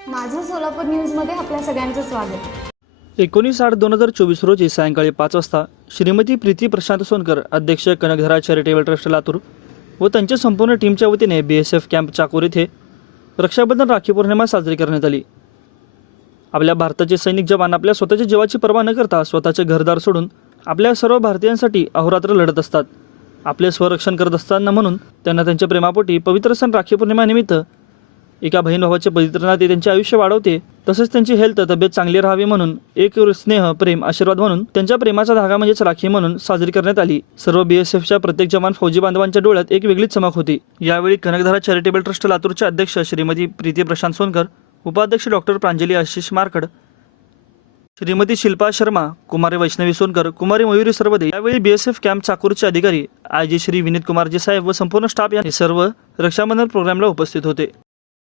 सोलापूर न्यूजमध्ये आपल्या सगळ्यांचं स्वागत. एकोणीस आठ दोन हजार चोवीस रोजी सायंकाळी पाच वाजता श्रीमती प्रीती प्रशांत सोनकर अध्यक्ष कनकधरा चॅरिटेबल ट्रस्ट लातूर व त्यांच्या संपूर्ण टीमच्या वतीने B S F camp Chakur येथे रक्षाबंधन राखी पौर्णिमा साजरी करण्यात आली. आपल्या भारताचे सैनिक जवान आपल्या स्वतःच्या जीवाची पर्वा न करता स्वतःचे घरदार सोडून आपल्या सर्व भारतीयांसाठी अहोरात्र लढत असतात. आपले स्वरक्षण करत असताना म्हणून त्यांना त्यांच्या प्रेमापोटी पवित्र सण राखी पौर्णिमानिमित्त एका बहीण भावाच्या पवित्र नाते त्यांचे आयुष्य वाढवते. तसेच त्यांची हेल्थ तब्येत चांगली राहावी म्हणून एक स्नेह प्रेम आशीर्वाद म्हणून त्यांच्या प्रेमाचा धागा म्हणजेच राखी म्हणून साजरी करण्यात आली. सर्व बी एस एफच्या प्रत्येक जवान फौजी बांधवांच्या डोळ्यात एक वेगळीच चमक होती. यावेळी कनकधारा चॅरिटेबल ट्रस्ट लातूरचे अध्यक्ष श्रीमती प्रीती प्रशांत सोनकर उपाध्यक्ष डॉक्टर प्रांजली आशिष मारकड श्रीमती शिल्पा शर्मा कुमारी वैष्णवी सोनकर कुमारी मयुरी सर्वदे यावेळी बीएसएफ कॅम्प चाकूरचे अधिकारी आय जी श्री विनीत कुमारजी साहेब व संपूर्ण स्टाफ यांनी सर्व रक्षाबंधन प्रोग्रामला उपस्थित होते.